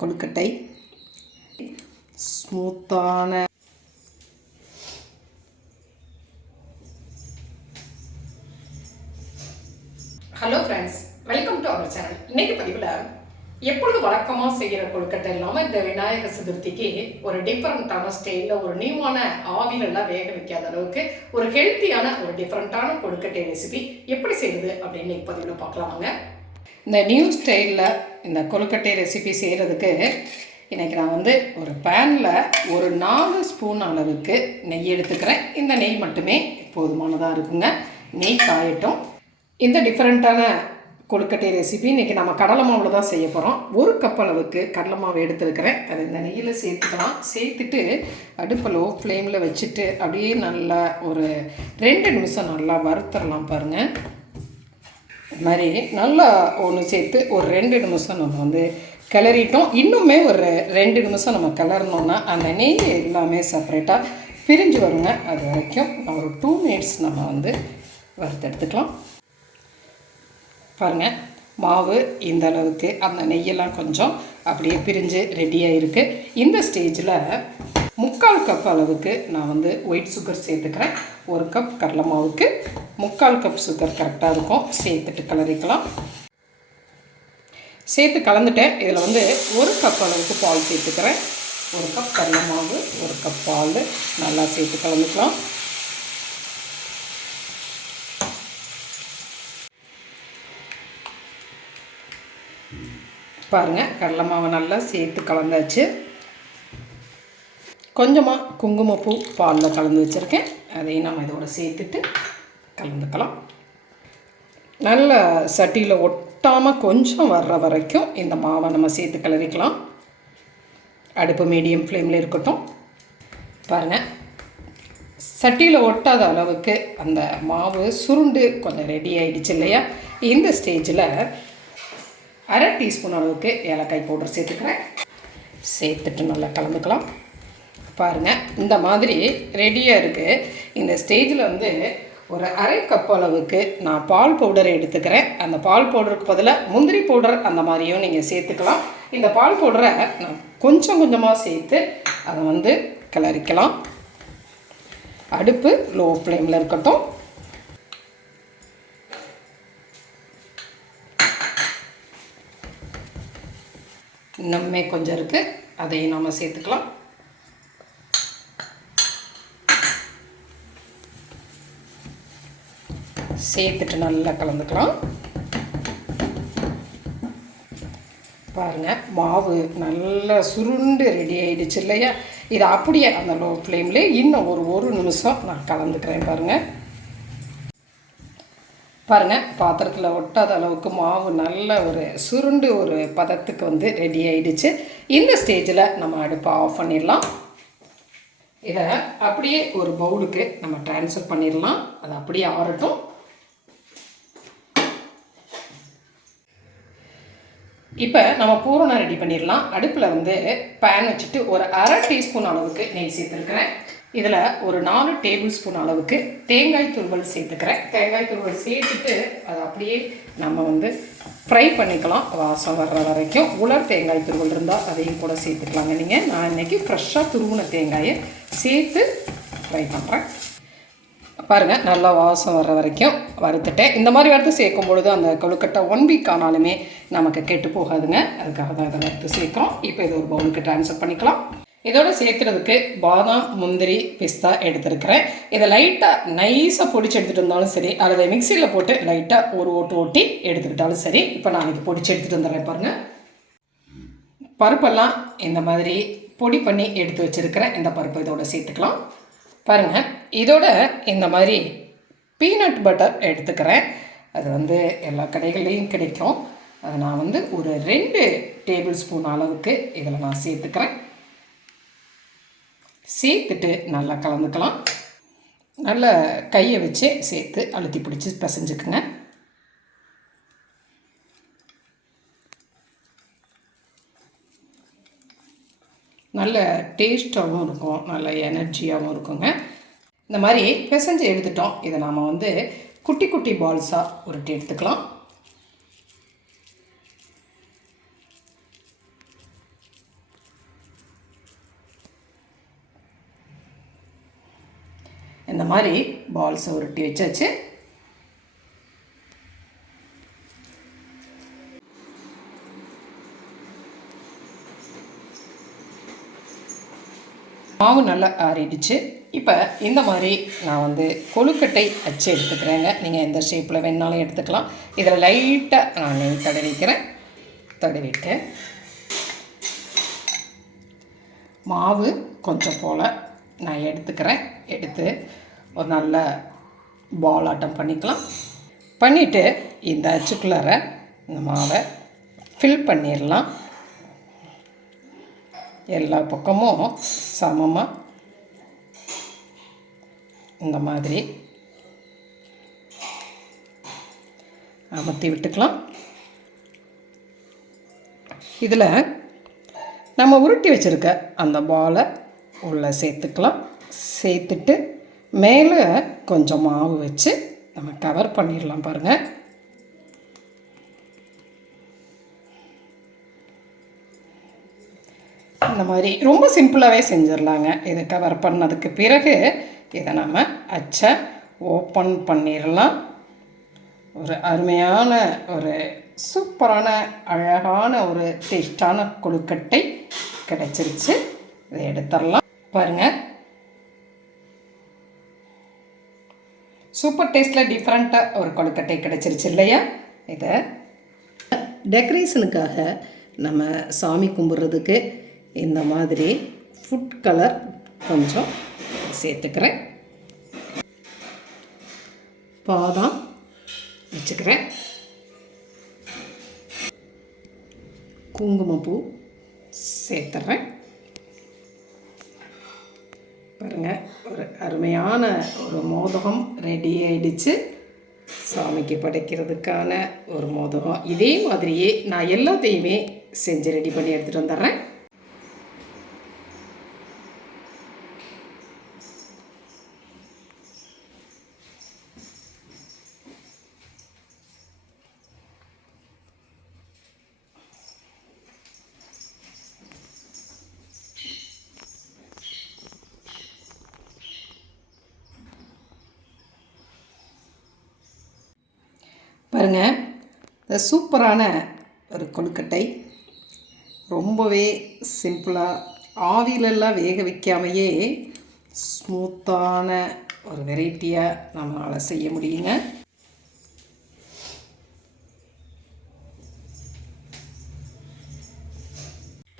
Kozhukattai. ஸ்மூத்தான hello friends welcome to our channel இன்னைக்கு பதிவில் எப்பொழுது வழக்கமாக செய்கிற கொழுக்கட்டை இல்லாமல் இந்த விநாயகர் சதுர்த்திக்கு ஒரு டிஃப்ரெண்ட்டான ஸ்டைலில் ஒரு நியூவான ஆவிலெல்லாம் வேக வைக்காத அளவுக்கு ஒரு ஹெல்த்தியான ஒரு டிஃப்ரெண்ட்டான கொழுக்கட்டை ரெசிபி எப்படி செய்யுது அப்படின்னு இன்னைக்கு பதிவில் பார்க்கலாமாங்க. இந்த நியூ ஸ்டைலில் இந்த கொழுக்கட்டை ரெசிபி செய்கிறதுக்கு இன்றைக்கி நான் வந்து ஒரு பேனில் ஒரு நாலு ஸ்பூன் அளவுக்கு நெய் எடுத்துக்கிறேன். இந்த நெய் மட்டுமே போதுமானதாக இருக்குங்க. நெய் காயட்டும். இந்த டிஃப்ரெண்ட்டான கொழுக்கட்டை ரெசிபி இன்றைக்கி நம்ம கடலை மாவில் தான் செய்ய போகிறோம் ஒரு கப் அளவுக்கு கடலை மாவு எடுத்துருக்கிறேன். அதை இந்த நெய்யில் சேர்த்துக்கலாம். சேர்த்துட்டு அடுப்பை லோ ஃப்ளேமில் வச்சுட்டு அப்படியே நல்லா ஒரு ரெண்டு நிமிஷம் நல்லா வறுத்துடலாம் பாருங்கள் இது மாதிரி நல்லா ஒன்று சேர்த்து ஒரு ரெண்டு நிமிஷம் நம்ம வந்து கிளறிட்டோம். இன்னுமே ஒரு ரெண்டு நிமிஷம் நம்ம கிளறினோன்னா அந்த நெய் எல்லாமே செப்பரேட்டாக பிரிஞ்சு வருங்க. அது வரைக்கும் ஒரு டூ மினிட்ஸ் நம்ம வந்து வறுத்தெடுத்துக்கலாம் பாருங்கள் மாவு இந்த அளவுக்கு அந்த நெய்யெல்லாம் கொஞ்சம் அப்படியே பிரிஞ்சு ரெடியாக இருக்குது இந்த ஸ்டேஜில் முக்கால் கப் அளவுக்கு நான் வந்து ஒயிட் சுகர் சேர்த்துக்கிறேன். ஒரு கப் கடலை மாவுக்கு. முக்கால் கப் சுகர் கரெக்டாக இருக்கும். சேர்த்துட்டு கலரிக்கலாம் சேர்த்து கலந்துட்டேன். இதில் வந்து ஒரு கப் அளவுக்கு பால் சேர்த்துக்கிறேன். ஒரு கப் கடலை மாவு ஒரு கப் பால். நல்லா சேர்த்து கலந்துக்கலாம். பாருங்கள் கடலை மாவை நல்லா சேர்த்து கலந்தாச்சு. கொஞ்சமாக குங்குமப்பூ பாலில் கலந்து வச்சுருக்கேன். அதையும் நம்ம இதோட சேர்த்துட்டு கலந்துக்கலாம். நல்ல சட்டியில் ஒட்டாமல் கொஞ்சம் வர்ற வரைக்கும் இந்த மாவை நம்ம சேர்த்து கிளறிக்கலாம். அடுப்பு மீடியம் ஃப்ளேமில் இருக்கட்டும். பாருங்கள் சட்டியில் ஒட்டாத அளவுக்கு அந்த மாவு சுருண்டு கொஞ்சம் ரெடி ஆகிடுச்சு இல்லையா? இந்த ஸ்டேஜில் அரை டீஸ்பூன் அளவுக்கு ஏலக்காய் பவுடர் சேர்த்துக்கிறேன். சேர்த்துட்டு நல்லா கலந்துக்கலாம். பாருங்கள் இந்த மாதிரி ரெடியாக இருக்குது இந்த ஸ்டேஜில் வந்து ஒரு அரை கப் அளவுக்கு நான் பால் பவுடரை எடுத்துக்கிறேன். அந்த பால் பவுடருக்கு பதிலாக முந்திரி பவுடர் அந்த மாதிரியும் நீங்கள் சேர்த்துக்கலாம். இந்த பால் பவுடரை நான் கொஞ்சம் கொஞ்சமாக சேர்த்து அதை வந்து கிளறிக்கலாம். அடுப்பு லோ ஃப்ளேமில் இருக்கட்டும். இன்னுமே கொஞ்சம் இருக்குது அதையும் நாம் சேர்த்துக்கலாம். சேர்த்துட்டு நல்லா கலந்துக்கலாம். பாருங்கள் மாவு நல்லா சுருண்டு ரெடி ஆகிடுச்சு இல்லையா? இது அப்படியே அந்த லோ ஃப்ளேமில் இன்னும் ஒரு ஒரு நிமிஷம் நான் கலந்துக்கிறேன் பாருங்கள் பாருங்கள் பாத்திரத்தில் ஒட்டாத அளவுக்கு மாவு நல்ல ஒரு சுருண்டு ஒரு பதத்துக்கு வந்து ரெடி ஆகிடுச்சு இந்த ஸ்டேஜில் நம்ம அடுப்பை ஆஃப் பண்ணிடலாம். இதை அப்படியே ஒரு பவுலுக்கு நம்ம ட்ரான்ஸ்ஃபர் பண்ணிடலாம். அது அப்படியே ஆறட்டும். இப்போ நம்ம பூரணம் ரெடி பண்ணிடலாம். அடுப்பில் வந்து பேன் வச்சுட்டு ஒரு அரை டீஸ்பூன் அளவுக்கு நெய் சேர்த்துருக்குறேன். இதில் ஒரு நாலு டேபிள் ஸ்பூன் அளவுக்கு தேங்காய் துருவல் சேர்த்துக்கிறேன். தேங்காய் துருவல் சேர்த்துட்டு அதை அப்படியே நம்ம வந்து ஃப்ரை பண்ணிக்கலாம். வாசம் வர்ற வரைக்கும் உலர் தேங்காய் துருவல் இருந்தால் அதையும் கூட சேர்த்துக்கலாங்க நீங்கள் நான் இன்றைக்கி ஃப்ரெஷ்ஷாக துருவின தேங்காயை சேர்த்து ஃப்ரை பண்ணுறேன் பாருங்கள் நல்லா வாசம் வர்ற வரைக்கும் வறுத்துட்டேன் இந்த மாதிரி வறுத்து சேர்க்கும் பொழுது அந்த கொழுக்கட்டை ஒன் வீக் ஆனாலுமே நமக்கு கெட்டு போகாதுங்க. அதுக்காக தான் இதை வறுத்து சேர்க்குறோம். இப்போ இது ஒரு பவுலுக்கு ட்ரான்ஸ்ஃபர் பண்ணிக்கலாம். இதோட சேர்க்குறதுக்கு பாதாம் முந்திரி பிஸ்தா எடுத்துருக்கிறேன். இதை லைட்டாக நைஸாக பொடிச்சு எடுத்துகிட்டு இருந்தாலும் சரி அதை மிக்சியில் போட்டு லைட்டாக ஒரு ஓட்டு ஓட்டி எடுத்துக்கிட்டாலும் சரி இப்போ நான் இதை பொடிச்சு எடுத்துகிட்டு வந்துடுறேன் பாருங்கள் பருப்பெல்லாம் இந்த மாதிரி பொடி பண்ணி எடுத்து வச்சுருக்கிறேன் இந்த பருப்பு இதோட சேர்த்துக்கலாம். பாருங்கள் இதோட இந்த மாதிரி பீனட் பட்டர் எடுத்துக்கிறேன். அது வந்து எல்லா கடைகள்லேயும் கிடைக்கும். அதை நான் வந்து ஒரு ரெண்டு டேபிள் ஸ்பூன் அளவுக்கு இதில் நான் சேர்த்துக்கிறேன். சேர்த்துட்டு நல்லா கலந்துக்கலாம். நல்லா கையை வச்சு சேர்த்து அழுத்தி பிடிச்சி பிசைஞ்சுக்குங்க. நல்ல டேஸ்ட்டாகவும் இருக்கும் நல்ல எனர்ஜியாகவும் இருக்குங்க. இந்த மாதிரி பெசஞ்சு எடுத்துட்டோம். இதை நாம் வந்து குட்டி குட்டி பால்ஸாக உருட்டி எடுத்துக்கலாம். இந்த மாதிரி பால்ஸை உருட்டி வச்சாச்சு. மாவு நல்லா ஆறிடுச்சு. இப்போ இந்த மாதிரி நான் வந்து கொழுக்கட்டை அச்சு எடுத்துக்கிறேங்க. நீங்கள் எந்த ஷேப்பில் வேணாலும் எடுத்துக்கலாம். இதில் லைட்டாக நான் நெய் தடவிக்கிறேன். தடவிட்டு மாவு கொஞ்சம் போல் நான் எடுத்துக்கிறேன். எடுத்து ஒரு நல்ல பால் ஆட்டம் பண்ணிக்கலாம். பண்ணிவிட்டு இந்த அச்சுக்குள்ளார இந்த மாவை ஃபில் பண்ணிடலாம். எல்லா பக்கமும் சமமாக இந்த மாதிரி. அமர்த்தி விட்டுக்கலாம். இதில் நம்ம உருட்டி வச்சுருக்க அந்த பாலை உள்ளே சேர்த்துக்கலாம். சேர்த்துட்டு மேலே கொஞ்சம் மாவு வச்சு நம்ம கவர் பண்ணிடலாம் பாருங்கள் அந்த மாதிரி ரொம்ப சிம்பிளாகவே செஞ்சிடலாங்க. இதை கவர் பண்ணதுக்கு பிறகு இதை நம்ம அச்சை ஓப்பன் பண்ணிடலாம். ஒரு அருமையான ஒரு சூப்பரான அழகான ஒரு டேஸ்டான கொழுக்கட்டை கிடச்சிருச்சு. இதை எடுத்துடலாம். பாருங்கள் சூப்பர் டேஸ்ட்டில் டிஃப்ரெண்ட்டாக ஒரு கொழுக்கட்டை கிடச்சிருச்சு இல்லையா? இதை டெக்கரேஷனுக்காக நம்ம சாமி கும்பிட்றதுக்கு இந்த மாதிரி ஃபுட் கலர் கொஞ்சம் சேர்த்துக்கிறேன். பாதாம் வச்சுக்கிறேன். குங்குமப்பூ சேர்த்துறேன். பாருங்கள் ஒரு அருமையான ஒரு மோதகம் ரெடி ஆயிடுச்சு. சாமிக்கு படைக்கிறதுக்கான ஒரு மோதகம். இதே மாதிரியே நான் எல்லாத்தையுமே செஞ்சு ரெடி பண்ணி எடுத்துகிட்டு வந்துடுறேன். பாருங்கள் இந்த சூப்பரான ஒரு கொழுக்கட்டை. ரொம்பவே சிம்பிளாக ஆவிலெல்லாம் வேக வைக்காமையே ஸ்மூத்தான ஒரு வெரைட்டியாக நம்மளால் செய்ய முடியுங்க.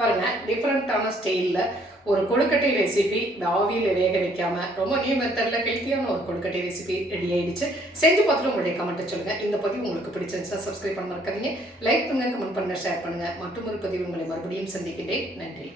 பாருங்கள் டிஃப்ரெண்ட்டான ஸ்டைலில் ஒரு கொழுக்கட்டை ரெசிபி இந்த ஆவியில் வேக வைக்காம ரொம்ப நியூ மெத்தடில் ஹெல்த்தியான ஒரு கொழுக்கட்டை ரெசிபி ரெடி ஆயிடுச்சு. செஞ்சு பார்த்துட்டு உங்களுடைய கமெண்ட் சொல்லுங்க. இந்த பதிவு உங்களுக்கு பிடிச்சிருந்துச்சா சப்ஸ்கிரைப் பண்ண மறக்காதீங்க. லைக் பண்ணுங்க கமெண்ட் பண்ணுங்க ஷேர் பண்ணுங்க. மற்றும் ஒரு பதிவு உங்களை மறுபடியும் சந்திக்கின்றேன். நன்றி.